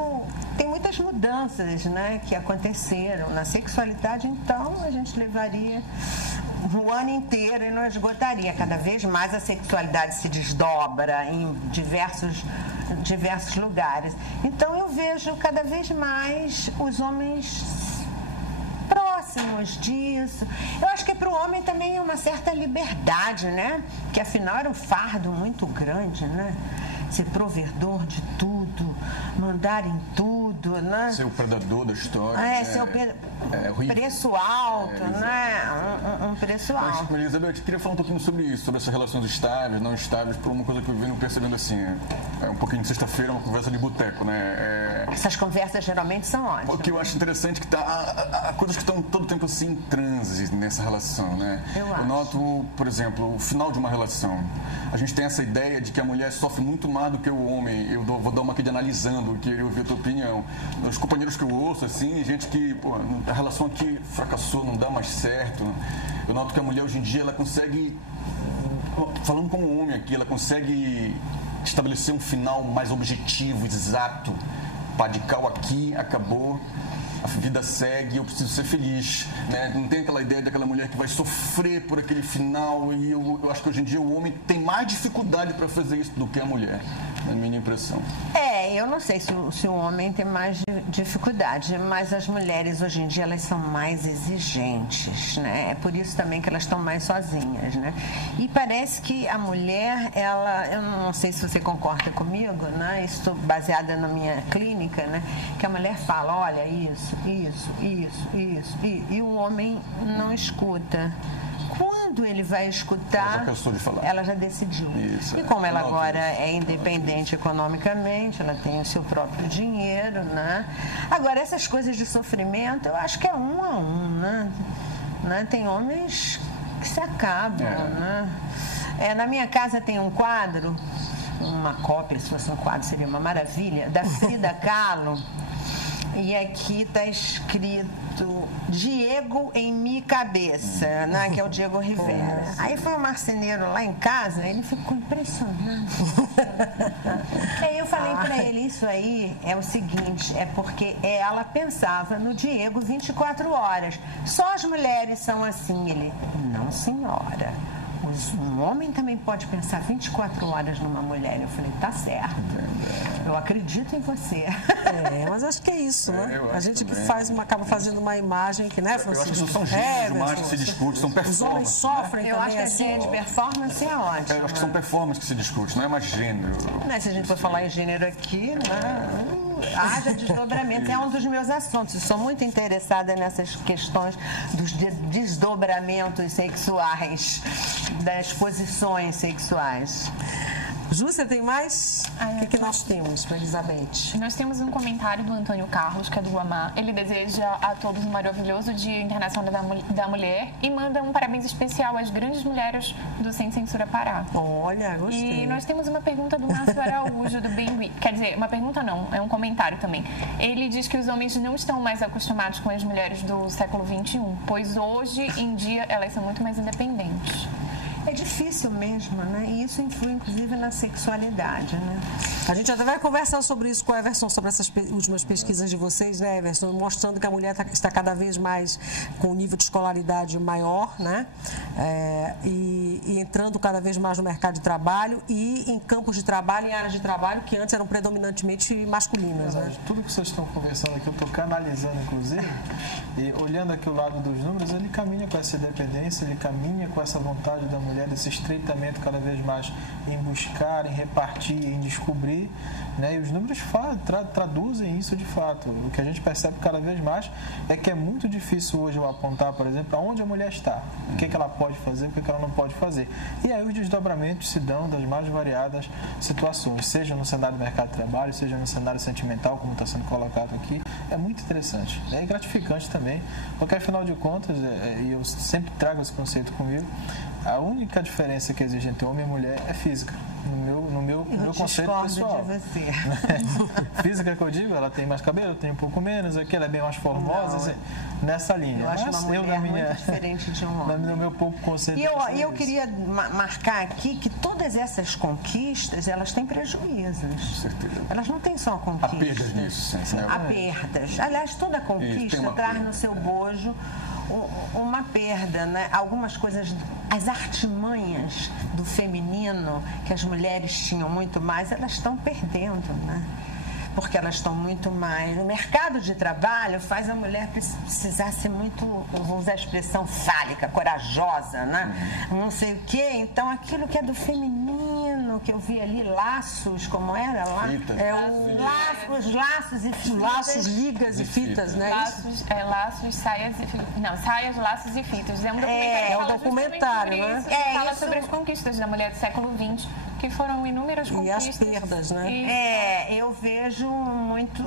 tem muitas mudanças, né, que aconteceram na sexualidade. Então a gente levaria o ano inteiro e não esgotaria. Cada vez mais a sexualidade se desdobra em diversos lugares. Então eu vejo cada vez mais os homens próximos disso. Eu acho que para o homem também é uma certa liberdade, né? Que afinal era um fardo muito grande, né? ser provedor de tudo, mandar em tudo, né? Ser o predador da história. Ser o preço alto, né? Um preço alto. Mas, Elizabeth, eu queria falar um pouquinho sobre isso, sobre essas relações estáveis, não estáveis, por uma coisa que eu venho percebendo assim, um pouquinho de sexta-feira, uma conversa de boteco, né? Essas conversas geralmente são ótimas. O que eu acho interessante é que há coisas que estão todo tempo assim em transe nessa relação, né? Eu noto, por exemplo, o final de uma relação. A gente tem essa ideia de que a mulher sofre muito mais do que o homem. Eu vou dar uma aqui de analisando, queria ouvir a tua opinião. Os companheiros que eu ouço, assim, gente que, a relação aqui fracassou, não dá mais certo. Eu noto que a mulher hoje em dia, ela consegue, falando como homem aqui, ela consegue estabelecer um final mais objetivo, exato. Radical aqui, acabou, a vida segue, eu preciso ser feliz, né? Não tem aquela ideia daquela mulher que vai sofrer por aquele final, e eu acho que hoje em dia o homem tem mais dificuldade para fazer isso do que a mulher, na minha impressão. Eu não sei se o homem tem mais dificuldade, mas as mulheres hoje em dia elas são mais exigentes, né? É por isso também que elas estão mais sozinhas, né? E parece que a mulher, eu não sei se você concorda comigo, né? Estou baseada na minha clínica, né? Que a mulher fala, olha, isso, e o homem não escuta. Quando ele vai escutar, ela já cansou de falar. Ela já decidiu. Isso, e como ela agora é independente economicamente, ela tem o seu próprio dinheiro, né? Agora, essas coisas de sofrimento, eu acho que é um a um, né? Tem homens que se acabam, né? Na minha casa tem um quadro, uma cópia, se fosse um quadro seria uma maravilha, da Frida Kahlo. E aqui está escrito Diego em minha cabeça, né? Que é o Diego Rivera. Aí foi o marceneiro lá em casa, ele ficou impressionado. Aí eu falei para ele, isso aí é o seguinte, é porque ela pensava no Diego 24 horas. Só as mulheres são assim. Ele, não senhora. Um homem também pode pensar 24 horas numa mulher. Eu falei, tá certo. Eu acredito em você. Mas acho que é isso, né? A gente que acaba fazendo uma imagem que, né, Francisco? Eu acho que não são gêneros mais que se discute, são performances. Os homens sofrem Eu também, acho que assim, de performance é ótimo. Eu acho que são performances que se discute, não é mais gênero. Se a gente for falar em gênero aqui, né? Haja desdobramento, é um dos meus assuntos. Eu sou muito interessada nessas questões dos desdobramentos sexuais, das posições sexuais. Júcia, tem mais? O que nós temos para Elizabeth? Nós temos um comentário do Antônio Carlos, que é do Guamá. Ele deseja a todos um maravilhoso Dia Internacional da Mulher e manda um parabéns especial às grandes mulheres do Sem Censura Pará. Olha, gostei. E nós temos uma pergunta do Márcio Araújo, do Bengui. Quer dizer, uma pergunta não, é um comentário também. Ele diz que os homens não estão mais acostumados com as mulheres do século XXI, pois hoje em dia elas são muito mais independentes. É difícil mesmo, né? E isso influi, inclusive, na sexualidade, né? A gente até vai conversar sobre isso com o Everson, sobre essas últimas pesquisas de vocês, né, Everson? Mostrando que a mulher está cada vez mais com um nível de escolaridade maior, né? E entrando cada vez mais no mercado de trabalho e em campos de trabalho, em áreas de trabalho que antes eram predominantemente masculinas, né? Tudo que vocês estão conversando aqui, eu estou canalizando, inclusive, e olhando aqui o lado dos números, ele caminha com essa independência, ele caminha com essa vontade da mulher, desse estreitamento cada vez mais em buscar, em repartir, em descobrir, né? E os números traduzem isso de fato. O que a gente percebe cada vez mais é que é muito difícil hoje eu apontar, por exemplo, aonde a mulher está, o que ela pode fazer, o que ela não pode fazer. E aí os desdobramentos se dão das mais variadas situações, seja no cenário do mercado de trabalho, seja no cenário sentimental, como está sendo colocado aqui. É muito interessante, é gratificante também, porque afinal de contas, e eu sempre trago esse conceito comigo, a única diferença que existe entre homem e mulher é física, no meu conceito pessoal. De você. Física que eu digo, ela tem mais cabelo, eu tenho um pouco menos, aqui ela é bem mais formosa, assim, nessa linha. Eu acho uma mulher muito diferente de um homem. No meu pouco conceito. E eu queria marcar aqui que todas essas conquistas, elas têm prejuízos. Certeza. Elas não têm só conquistas. Há perdas nisso, né? Há perdas. Aliás, toda conquista traz no seu bojo uma perda, né? Algumas coisas, as artimanhas do feminino, que as mulheres tinham muito mais, elas estão perdendo, né? porque elas estão muito mais... O mercado de trabalho faz a mulher precisar ser muito, vamos usar a expressão fálica, corajosa, né? Não sei o quê. Então, aquilo que é do feminino, que eu vi ali, laços, como era lá? Os laços e fitas. Laços, ligas e fitas, né? Laços, saias e fitas. Não, saias, laços e fitas. É um documentário, né? Fala sobre as conquistas da mulher do século XX, que foram inúmeras conquistas. E as perdas, né? Eu vejo muito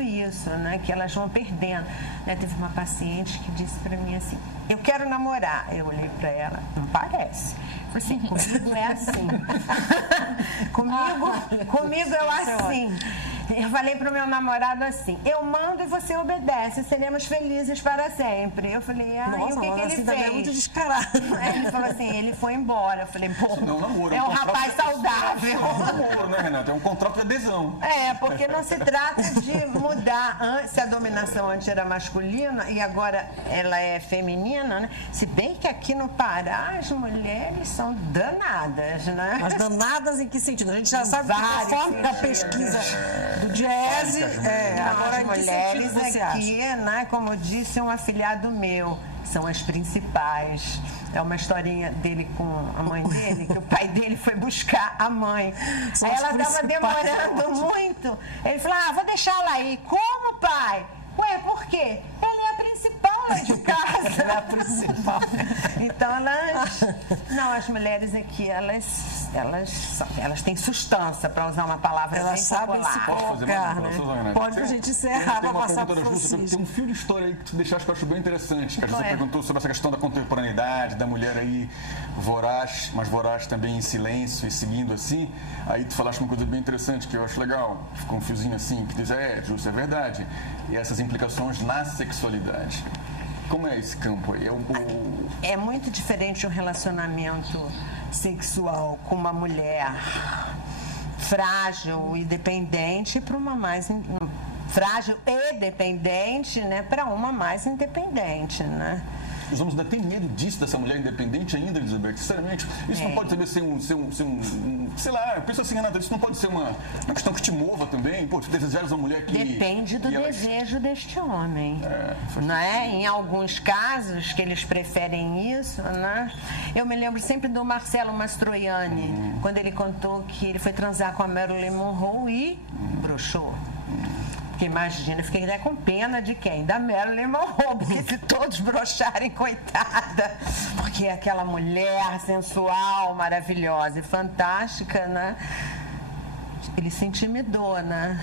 isso, né? Que elas vão perdendo. Né? Teve uma paciente que disse pra mim assim, eu quero namorar. Eu olhei pra ela, não parece. Eu falei assim, comigo é assim. comigo é assim. Eu falei pro meu namorado assim, eu mando e você obedece, seremos felizes para sempre. Eu falei, e o que ele fez? É muito descarado. Ele falou assim, ele foi embora. Eu falei, pô, não, namoro, é um rapaz saudável. É um namoro, né, Renata? É um contrato de adesão. Porque não se trata de mudar. Se a dominação antes era masculina e agora ela é feminina, né? Se bem que aqui no Pará as mulheres são danadas, né? Mas danadas em que sentido? A gente já sabe que conforme a pesquisa do Diese, agora as mulheres aqui, né, como disse um afilhado meu, são as principais. É uma historinha dele com a mãe dele, que o pai dele foi buscar a mãe. Aí ela estava demorando muito. Ele falou, vou deixar ela aí. Como, pai? Ué, por quê? Ela é a principal lá de casa. Ela é a principal. Então, as mulheres aqui, elas têm sustância, para usar uma palavra elas bem sabem popular. se colocar, né? Pode a gente encerrar para passar para o Francisco. Tem um fio de história aí que tu deixaste que eu acho bem interessante. Que você perguntou sobre essa questão da contemporaneidade, da mulher aí voraz, mas voraz também em silêncio e seguindo assim. Aí tu falaste uma coisa bem interessante que eu acho legal. Ficou um fiozinho assim, que diz, justo, é verdade. E essas implicações na sexualidade. Como é esse campo aí? É muito diferente um relacionamento sexual com uma mulher frágil e dependente para uma mais frágil e dependente, né, para uma mais independente, né? Os homens ainda têm medo disso, dessa mulher independente ainda, Elizabeth? Sinceramente, isso não pode ser um sei lá, pensa assim, Renata, isso não pode ser uma questão que te mova também? Pô, tu desejares uma mulher que... Depende do desejo deste homem, né? Em alguns casos que eles preferem isso, né? Eu me lembro sempre do Marcelo Mastroianni, quando ele contou que ele foi transar com a Marilyn Monroe e broxou. Porque imagina, eu fiquei até com pena de quem? Da Marilyn Monroe, porque se todos brocharem, coitada. Porque é aquela mulher sensual, maravilhosa e fantástica, né? Ele se intimidou, né?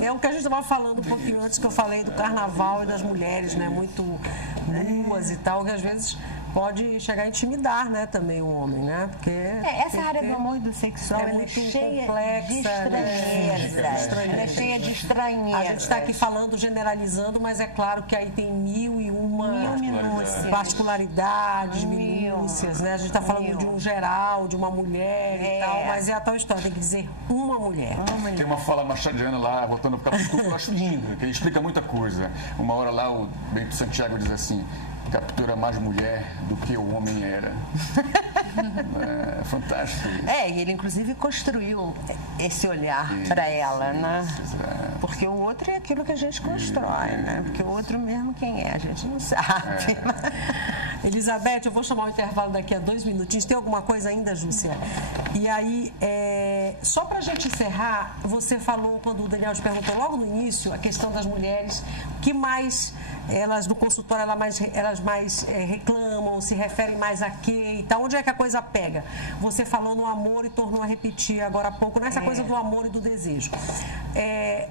É o que a gente estava falando um pouquinho antes, que eu falei do carnaval e das mulheres, né? Muito nuas e tal, que às vezes pode chegar a intimidar, né, também o homem, né? Porque essa área do amor e do sexual é muito cheia de estranheza. É cheia de estranheza. A gente está aqui falando, generalizando, mas é claro que aí tem mil e uma particularidades, minúcias, né? A gente está falando de um geral, de uma mulher e tal, mas é a tal história, tem que dizer uma mulher. Tem uma fala machadiana lá, voltando para o capítulo, eu acho lindo, que ele explica muita coisa. Uma hora lá, o Bento Santiago diz assim, captura mais mulher do que o homem era. É fantástico isso. E ele inclusive construiu esse olhar para ela, né? Porque o outro é aquilo que a gente constrói, né? Porque o outro mesmo quem é, a gente não sabe. Elizabeth, eu vou chamar o intervalo daqui a 2 minutinhos. Tem alguma coisa ainda, Júcia? E aí, só para a gente encerrar, você falou, quando o Daniel te perguntou logo no início, a questão das mulheres, o que mais elas no consultório elas mais reclamam, se referem mais a quê e tal? Onde é que a coisa pega? Você falou no amor e tornou a repetir agora há pouco, nessa coisa do amor e do desejo.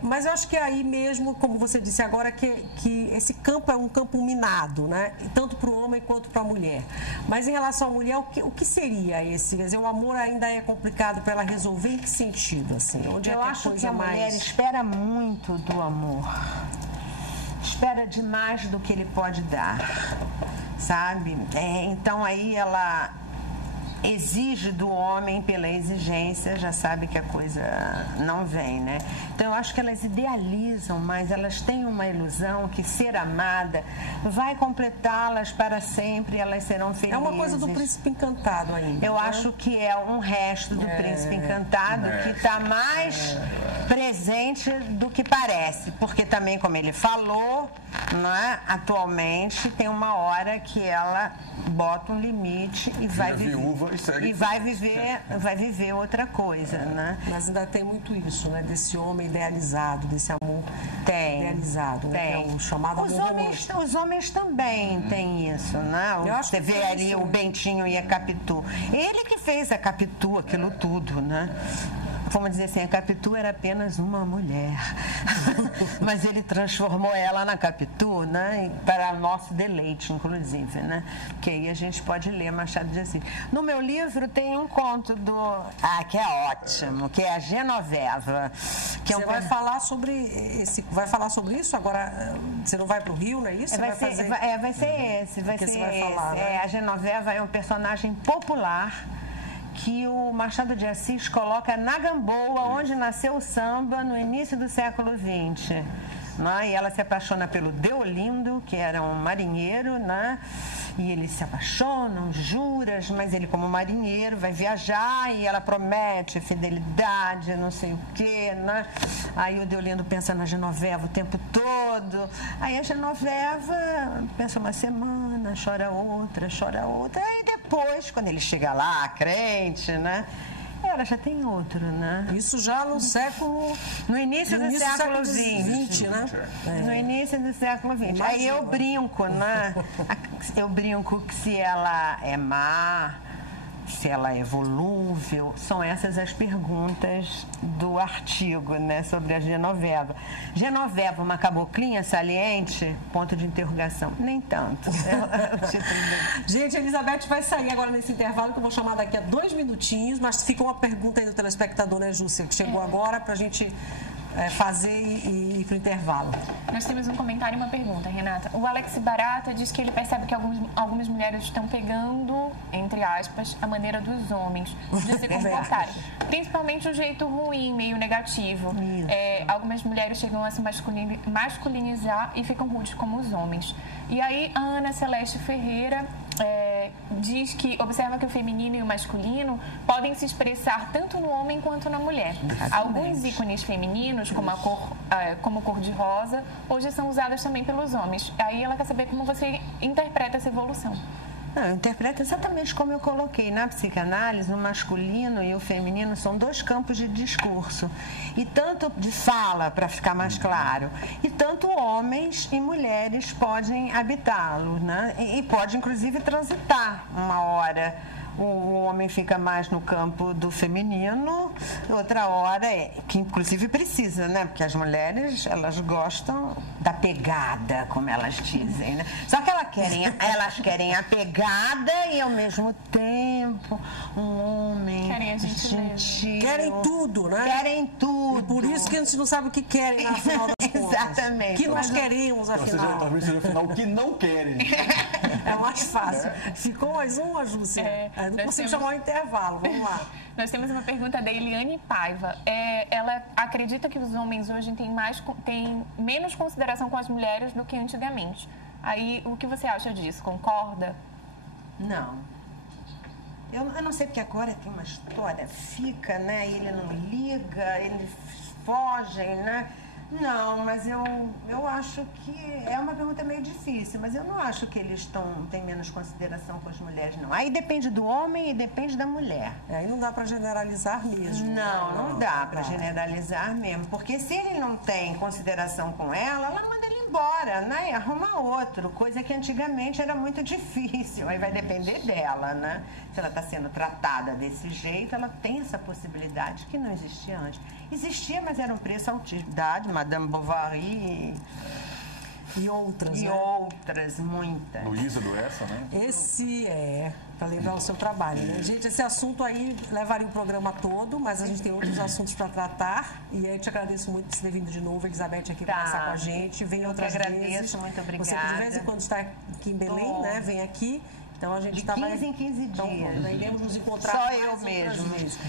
Mas eu acho que aí mesmo, como você disse agora, que esse campo é um campo minado, né? Tanto para o homem quanto para a mulher. Mas em relação à mulher, o que seria esse? Quer dizer, o amor ainda é complicado para ela resolver em que sentido? Assim? Onde eu acho que a mulher espera muito do amor. Espera demais do que ele pode dar, sabe? Então aí ela exige do homem pela exigência, já sabe que a coisa não vem, né? Então, eu acho que elas idealizam, mas elas têm uma ilusão que ser amada vai completá-las para sempre e elas serão felizes. É uma coisa do Príncipe Encantado ainda. Eu acho que é um resto do Príncipe Encantado que está mais presente do que parece, porque também, como ele falou, né, atualmente tem uma hora que ela bota um limite e vai viver. Viúva e segue. E vai viver outra coisa, né? Mas ainda tem muito isso, né? Desse homem idealizado, desse amor idealizado, né? Que é o chamado amor romântico. Os homens também têm isso, né? Você vê ali o Bentinho e a Capitu. Ele que fez a Capitu, aquilo tudo, né? Vamos dizer assim, a Capitu era apenas uma mulher, mas ele transformou ela na Capitu, né? Para nosso deleite, inclusive, né? Porque aí a gente pode ler Machado de Assis. No meu livro tem um conto que é ótimo, que é a Genoveva. Que você vai falar sobre isso agora? Você não vai para o Rio, não é isso? Vai ser esse. Vai ser esse. Falar, né? A Genoveva é um personagem popular que o Machado de Assis coloca na Gamboa, onde nasceu o samba no início do século XX. Né? E ela se apaixona pelo Deolindo, que era um marinheiro, né? E eles se apaixonam, juras, mas ele, como marinheiro, vai viajar e ela promete fidelidade, não sei o quê, né? Aí o Deolindo pensa na Genoveva o tempo todo. Aí a Genoveva pensa uma semana, chora outra. Aí depois, quando ele chega lá, crente, né? Ela já tem outro, né? Isso já no século... No início do século XX, né? No início do século XX. Aí eu brinco, né? Eu brinco que se ela é má, se ela é volúvel, são essas as perguntas do artigo, né? Sobre a Genoveva. Genoveva, uma caboclinha saliente? Ponto de interrogação. Nem tanto. Gente, a Elizabeth vai sair agora nesse intervalo, que eu vou chamar daqui a 2 minutinhos, mas fica uma pergunta aí do telespectador, né, Júcia, que chegou agora pra gente fazer e ir pro intervalo. Nós temos um comentário e uma pergunta, Renata. O Alex Barata diz que ele percebe que algumas mulheres estão pegando, entre aspas, a maneira dos homens de se comportarem. Principalmente o jeito ruim, meio negativo. Algumas mulheres chegam a se masculinizar e ficam rudes como os homens. E aí a Ana Celeste Ferreira diz que observa que o feminino e o masculino podem se expressar tanto no homem quanto na mulher. Alguns ícones femininos, como a cor de rosa, hoje são usados também pelos homens. Aí ela quer saber como você interpreta essa evolução. Não, eu interpreto exatamente como eu coloquei. Na psicanálise, o masculino e o feminino são 2 campos de discurso. E tanto de fala, para ficar mais claro, e tanto homens e mulheres podem habitá-lo, né? E pode, inclusive, transitar uma hora. O homem fica mais no campo do feminino, outra hora que inclusive precisa, né? Porque as mulheres, elas gostam da pegada, como elas dizem, né? Só que elas querem a pegada e ao mesmo tempo um homem gentil. Querem tudo, né? Querem tudo. E por isso que a gente não sabe o que querem, na final das contas. Exatamente. O que nós queremos, afinal. Talvez seja afinal o que não querem. É mais fácil. Ficou mais uma, Júcia. Não consigo chamar o intervalo, vamos lá. Nós temos uma pergunta da Eliane Paiva. Ela acredita que os homens hoje têm menos consideração com as mulheres do que antigamente. Aí, o que você acha disso? Concorda? Não. Eu não sei, porque agora tem uma história, fica, né? Ele não liga, eles fogem, né? Não, mas eu acho que é uma pergunta meio difícil, mas eu não acho que eles têm menos consideração com as mulheres, não. Aí depende do homem e depende da mulher. Aí não dá para generalizar mesmo. Não dá para generalizar mesmo, porque se ele não tem consideração com ela manda ele embora, né? E arruma outro, coisa que antigamente era muito difícil. Aí vai depender dela, né? Se ela está sendo tratada desse jeito, ela tem essa possibilidade que não existia antes. Existia, mas era um preço altíssimo. Madame Bovary e outras, e né? outras, muitas. Luísa do Essa, né? Esse para lembrar o seu trabalho, né? Gente, esse assunto aí levaria o programa todo, mas a gente tem outros assuntos para tratar. E eu te agradeço muito por você ter vindo de novo, Elizabeth, aqui conversar com a gente. Vem outras vezes. Muito obrigada. Você de vez em quando está aqui em Belém, né? Vem aqui. Então a gente De está 15 em 15 Então, dias. nós iremos nos encontrar Só mais eu outras mesmo. vezes.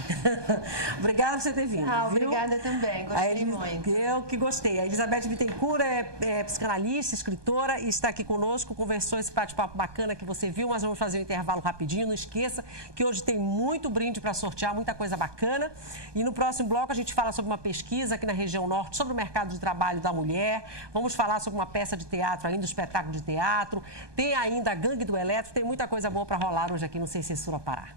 Obrigada por você ter vindo. Ah, viu? obrigada também. Gostei muito. Eu que gostei. A Elizabeth Bittencourt é psicanalista, escritora e está aqui conosco, conversou esse bate-papo bacana que você viu, mas vamos fazer um intervalo rapidinho. Não esqueça que hoje tem muito brinde para sortear, muita coisa bacana. E no próximo bloco a gente fala sobre uma pesquisa aqui na região norte, sobre o mercado de trabalho da mulher. Vamos falar sobre uma peça de teatro ainda, um espetáculo de teatro. Tem ainda a Gangue do Eletro, tem muita coisa boa para rolar hoje aqui no Sem Censura Pará.